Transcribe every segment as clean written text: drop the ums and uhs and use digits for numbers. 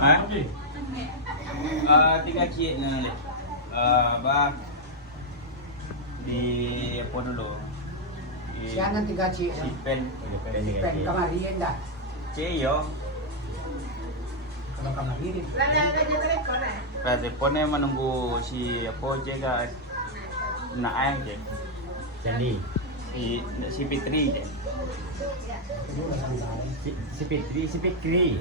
Hah? 3 kit na ba di apa dulu? Siapa 3 cik? Si pen Kemarin dah. Ceyo. Kalau kemarin. Teleponnya menunggu si apa jaga naik je. Jadi Si Fitri je. si Fikri.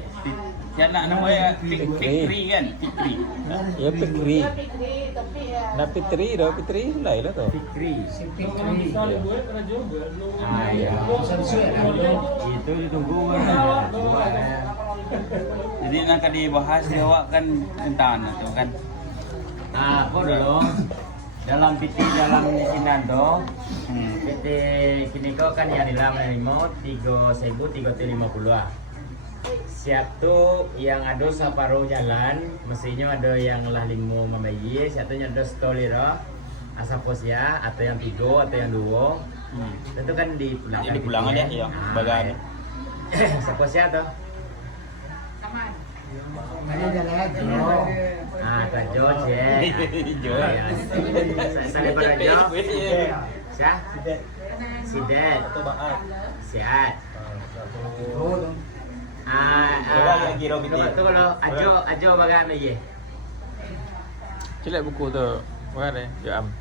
Yang nak namanya Fikri kan? Fikri. Ya Fikri. Nah Fitri dah Fitri lain lah tu. Fikri. Fikri. Ah ya. Itu ditunggu Jadi nak dibahas jawab kan tentang tu kan. Nah, apa dulu? Dalam PT dalam Sinando, PT kini kau kan yang dalam 3.350. Siap tu yang ada separuh jalan, mestinya ada yang lah 5 membayi, satunya ada stolira, asaposia atau yang 3 atau yang 2. Tentu kan dipulangkan. Jadi pulangan ya, ya. Bagai asaposia tu. Mana dah lagi? Kerja je. Jo. Saya berkerja. Siap. Sidet. Sihat. Oh, Tu kalau ajo bagan ye. Cilek buku tu. Mana ni? Ya am.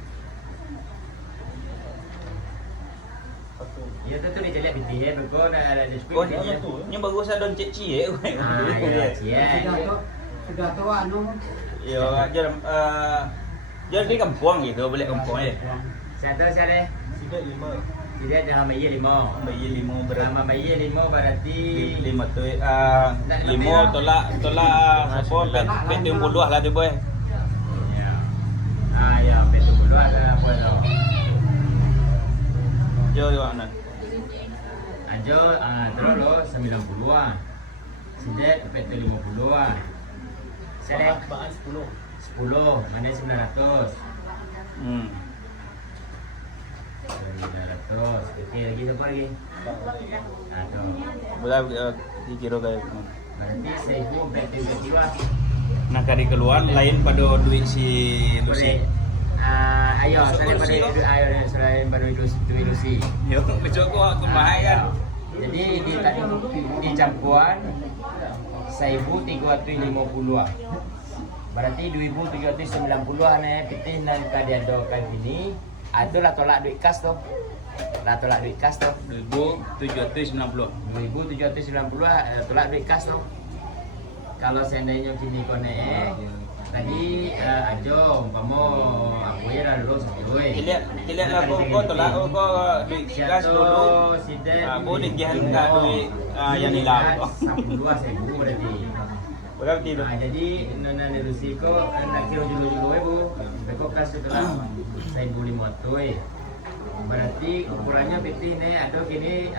Ya tu ni cakap biti berkon ada Oh, ni bagus ada cik cik sudah tu anu. Ya, jadi kampung gitu, balik kampung ya. Satu siapa? Tidak dalam bayi 5. Bayi 5 Dalam bayi 5 berarti 5 tu 5 tolak apa pet 70 lah tu boy. ya. Ya, betul betul ada apa tu. Jo mana? Ajo terus lo 90-an. Sidet betul 50-an. Selek 10. Mana 900. 900. Okey, lagi siapa lagi? Ada. Boleh dikira kayak Berarti 1000 betul lah. nak cari keluar lain pada duit si Lucy. Ayo, selain pada duit Lucy. Yo, betul aku bahaya kan. Jadi di campuran 1350. Berarti 2790 ane pitih nang kadi ada kan gini. Itulah tolak duit kas tu. Lah tolak duit kas tu. 2790. 2790 tolak duit kas tu. Kalau seandainya kini kone tadi ajo umpama aku ya dulu satu Tidak lah kau tolak kau duit gas dulu. Boleh jangan tak duit yang hilang. 12.000 berarti. Berarti tu. Jadi nana risiko nak kira julu-julu ibu. Beko kas setelah 1.500. Berarti ukurannya PT ni ada gini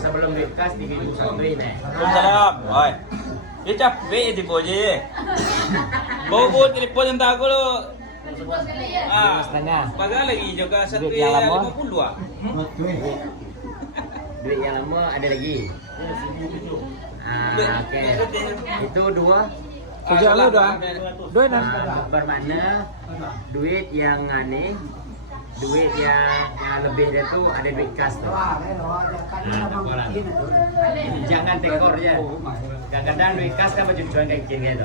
sebelum duit kas 3.1 ni. Salam. Oi. Dia capek tipu je. Bawa telefon yang tak aku lu. Setengah. Bagai lagi juga satu Duit yang yang lama? 50 Duit yang lama ada lagi. Okey. Itu 2. Sejak lu dah. Dua nak. Bermakna duit yang ni duit yang lebih dia tu ada duit kas tu. Jangan tekor je. Kadang-kadang duit kas kan berjujuan kayak gini tu.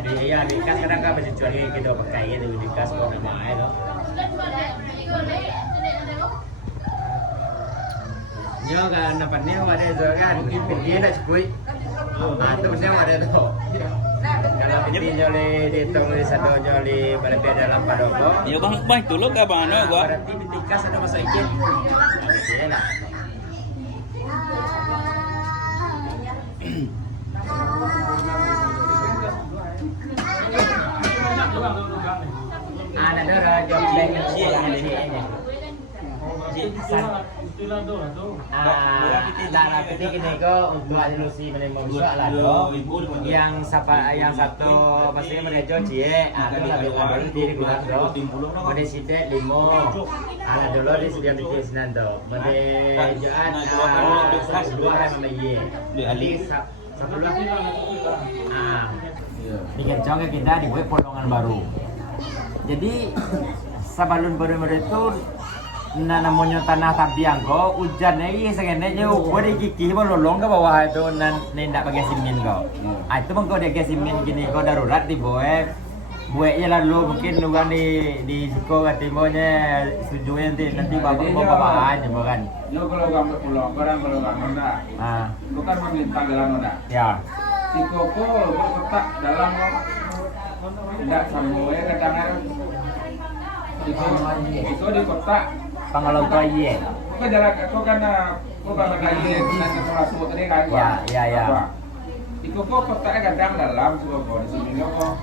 Duit kas kadang kan berjujuan kayak kita pakai gitu duit kas pun nama tu. Nyo kan dapat ni ada tu kan. Pergi dah cukup. Tu benar ada tu. Kalau pergi nyoli dihitung di satu nyoli berlebih dalam padoko. Ya bang tolong ke bang ano gua. Berarti peti kas ada masuk ikin. Okey lah. Ada dah jam bank ni. Lah peti kini ko untuk ilusi menerima besar lah tu. Yang satu pastinya mereka cie. Ada diri bulan tu. Mereka sidet 5. Ada dulu di sedia peti sinan tu. Mereka jual 2 hari ye. Jadi 10 dikencong ke kita dibuat polongan baru. Jadi sebelum baru itu namanya tanah tabiang kok hujan lagi segini aja boleh gigi lolong ke bawah itu nendak pakai simen kok. Itu mengko dia pakai simen gini kok darurat dibuat buatnya lalu mungkin lu kan di siko katimonya setujunya nanti bapak aja bukan. Yo kalau kamu pulang, kadang kalau nggak nona, bukan meminta gelang nona. Ya. Si koko berkotak dalam tidak sampai kadang itu di kotak. Pangalau tua iya. Kau jalan, kau kan bukan lagi nanti masuk tadi kan? Ya. Iku kok kotaknya kadang dalam coba kau di sini kok.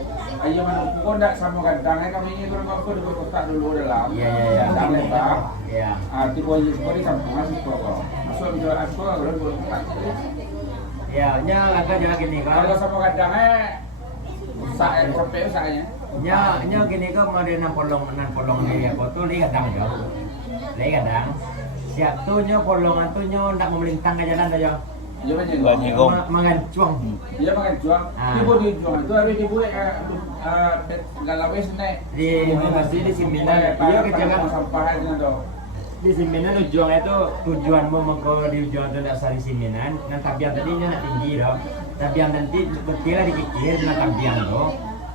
Ayo menunggu kau tidak sama kadangnya kami ini kalau kau di kotak dulu dalam. Iya. Dalam lebar. Iya. Tipe kau di kampungan sih kau. Masuk jual aku kalau boleh kotak. Ya, nya agak jalan gini kan. Kalau sama kadangnya rusak ya, sampai rusaknya. Nya gini kan mau ada enam polong ni apa tu li kadang jo. Li kadang. Siap tu nya polongan tu nya nak memelintang ke jalan aja. Iya macam Mengancuang. Iya makan jual. Dia boleh jual. Itu habis dibuat galawes ni. Di Siminan. Iya ke jangan sampah itu tu. Di Siminan tujuanmu mengko di tujuan tu nak sari Siminan. Dengan tabiang tadinya nak tinggi dah. Tabiang nanti betul lah dikikir dengan tabiang tu.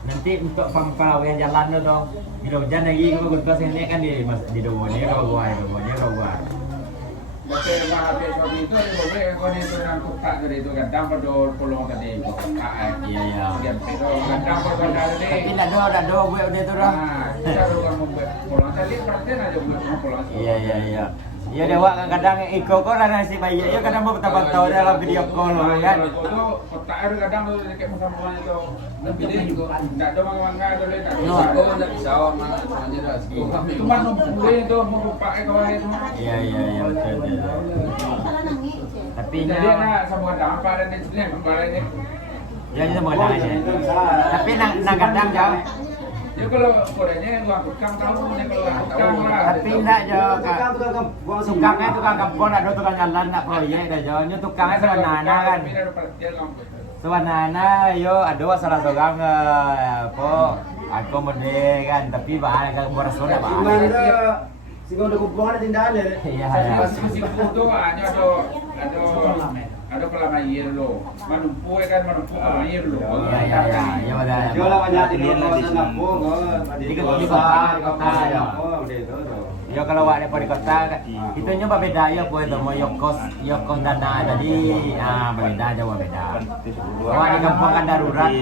Nanti untuk pampalawian jalan tu di hujan lagi kalau guntur sini kan di doanya kalau gua. Tapi rumah habis sobi itu ada boleh kau ni tu nak kotak tadi tu kadang pada polong tadi kotak. Iya. Kadang pada tadi. Tapi dah do buat dia tu dah. Kita orang membuat polong tadi perhatian aja buat polong. Iya. Ya dewa kadang iko kok lah nasi bayi. Ya kadang mau tahu dalam video call kan. Itu kotak ada kadang tu dekat muka itu. Tapi dia tak ada mangga tu dia tak bisa. Kau nak pisau mana aja dah. Cuma boleh itu merupak kawan itu. Iya betul. Tapi Jadi nak sama dampak dan sini kembali ni. Ya semua dah aja. Tapi nak kadang jauh. Ya kalau kodenya luang tukang tahu ni kalau tukang lah. Tapi enggak jauh. Tukangnya tukang kampung ada tukang jalan nak proyek dah jauh. Nya tukangnya sebenarnya kan. Sebenarnya yo ada salah seorang apa aku mende kan tapi bahaya kan boros sudah bahaya. Sehingga udah kumpul ada tindakan ya. Iya. Masih tu ada kolam air lo. Menumpu kolam air lo. Iya ada. Jualan banyak di kawasan kampung. Di kota ya. Ya kalau ada di kota itu nyoba beda ya buat mau yokos dana tadi beda jauh beda. Kalau di kampung kan darurat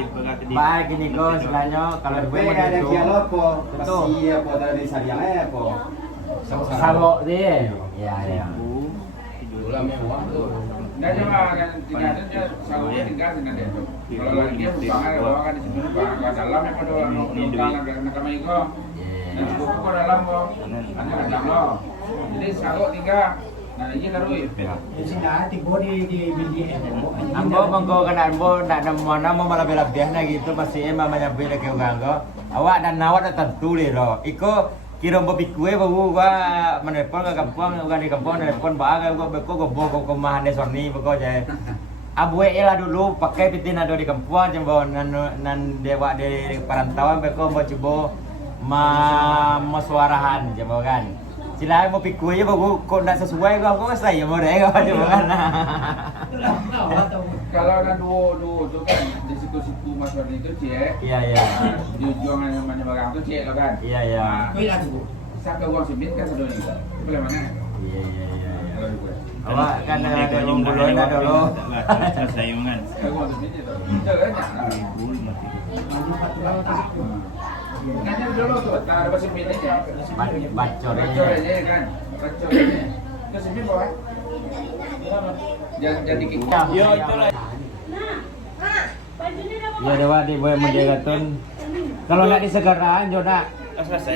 baik gini kok sebenarnya kalau gue mau itu betul apa tadi sariangnya apa salok dia ya gula mewah tuh. Dah cuma kan tinggal saja sawahnya tinggal dengan dia tu. Kalau lagi dia bukan kan di situ bukan dalam yang ada orang nak kami ko. Dan cukup ko dalam ko. Ada dalam. Jadi sawah tinggal. Nah ini larui. Di sini ada di ambo mengko kan ambo nak mana mau malah belabeh na gitu masih mamanya bela ke orang ko. Awak dan awak tentu lho. Iko kira mau pikue bawa gua menelpon ke kampung bukan di kampung telepon bagai gua bawa ke rumah ande Sony pokoknya abue lah dulu pakai pitin ada di kampung coba nan dewa dari perantauan beko mau coba suarahan coba kan sila mau pikue bawa kok tidak sesuai gua saya mau deh coba kan kalau kan dua kan di situ Mas Warni itu cek. Iya. Di ujung mana barang itu cek lo kan. Iya. Sampai uang simit kan sudah ni. Boleh mana? Iya. Awak kan ada bulan ada lo. Sayungan. Uang simit itu. Jangan jangan. Nanya dulu tuh, tak ada simit aja. Bacor aja kan. Bacor aja. Ke simit bawah. Jangan dikikap. Yo itulah. Ya dewa di boleh menjaga tun. Kalau nak disegaraan Jona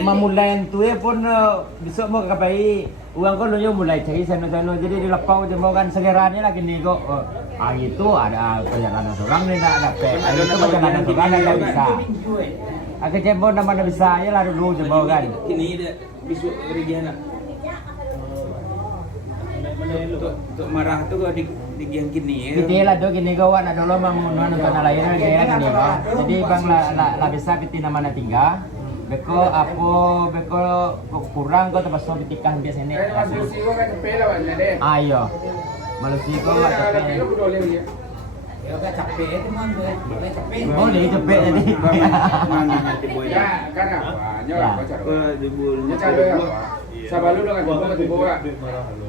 memulai tu pun besok mau kapai uang kau lu mulai cari sana jadi di lepau je mau kan segaranya lagi ni kok. Itu ada perjalanan orang ni tak dapat. Itu perjalanan orang tak bisa. Agak cebon nama bisa aja lah dulu je mau kan. Ini dia besok kerja nak. Untuk marah tu kalau tinggi yang kini. Piti lah do gini ko nak dolo mangunuan untuk nalayan gaya gini ko. Jadi bang la bisa piti nama na tiga. Beko kurang ko tapos so pitikan biasa ini. Masih sih kan cepet lah deh. Ayo. Malusi ko nggak capek. Ya udah capek itu man, capek. Boleh capek jadi. Ya kan apa? Nyoba kau cari. Dia cari apa? Sabalu dengan coba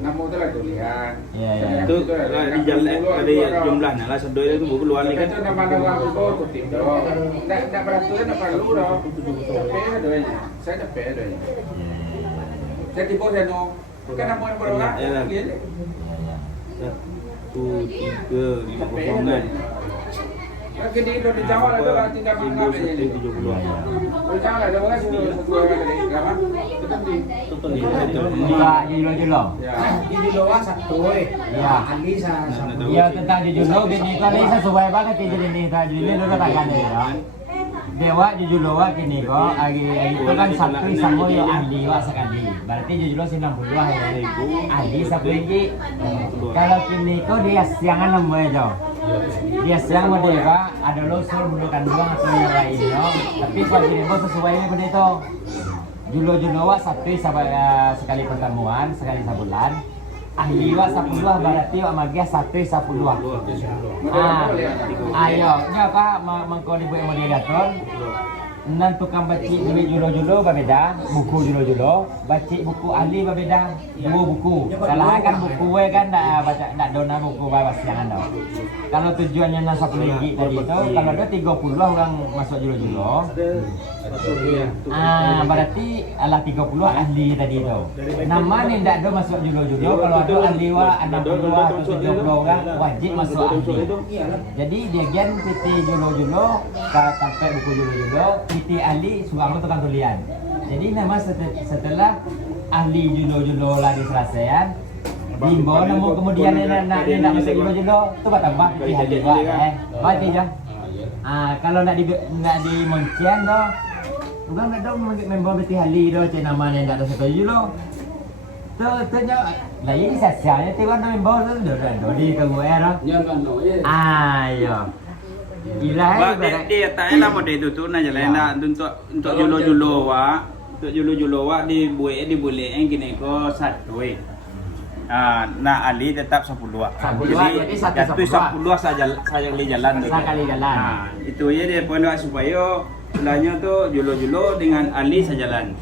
namu tu lah tulian. Iya. Itu di jalan ada jumlahnya lah sedoi itu buku luar ni kan. Itu nama tu tim tu. Nak beraturan nak perlu dah. Capek doanya. Saya capek doanya. Saya tipu saya no. Kan namu yang berapa? Satu, tiga, lima kosongan. Lagi di Jawa ada lah tinggal mengambil ini. 70. Di Jawa ada orang satu orang dari berapa? Buka julo-julo. Ya. Ini doa satu Ya. Ali sa. Ya tentang julo gini ko ni sesuai banget jadi ni tadi ni dulu takkan ya. Dewa jujulo wa kini ko agi itu kan satu sama yo ahli wa sekali. Berarti jujulo 90 ya. Ahli satu lagi. Kalau kini ko dia siangan namanya jo. Dia siang merdeka ada losor menggunakan uang atau yang lainnya. Tapi kalau kini ko sesuai dengan itu. Julo-julo wa satu sekali pertemuan, sekali sebulan. Ahli wa 10 berarti wa magia 1 10. Ayo, nya ka mangko ibu yang moderator. Nan tukang baci duit julo-julo berbeda, buku julo-julo, baci buku ahli berbeda, dua buku. Salah kan buku we kan nak baca nak dona buku bawas jangan dah. Kalau tujuannya nak 10 ringgit tadi itu, kalau ada 30 orang masuk julo-julo. Berarti ala 30 ahli tadi itu. Nama ni ndak ada masuk julo-julo, kalau ada ahli wa 60 atau 70 orang wajib masuk ahli. Jadi dia gen PT julo-julo sampai buku julo-julo, PT ahli suami tukang tulian. Jadi nama setelah ahli julo-julo lah diselesaikan, bimbo namun kemudian nak masuk julo-julo tu tambah PT ahli baik ya. Kalau nak di Moncian doh, bukan nak dong member PT ahli doh, cek nama ni nak ada satu julo. Tanya, lah ini sasianya tiba nama member tu doh di kemudian doh. Ayo. Ba dia tak lah model itu tu nak jalan nak untuk julo-julo wa dibuat diboleh gini ko satu. Nah Ali tetap 10. Jadi satu 10 saja kali jalan. Sekali jalan. Itu aja dia poin supaya sebenarnya tu julo-julo dengan Ali sejalan.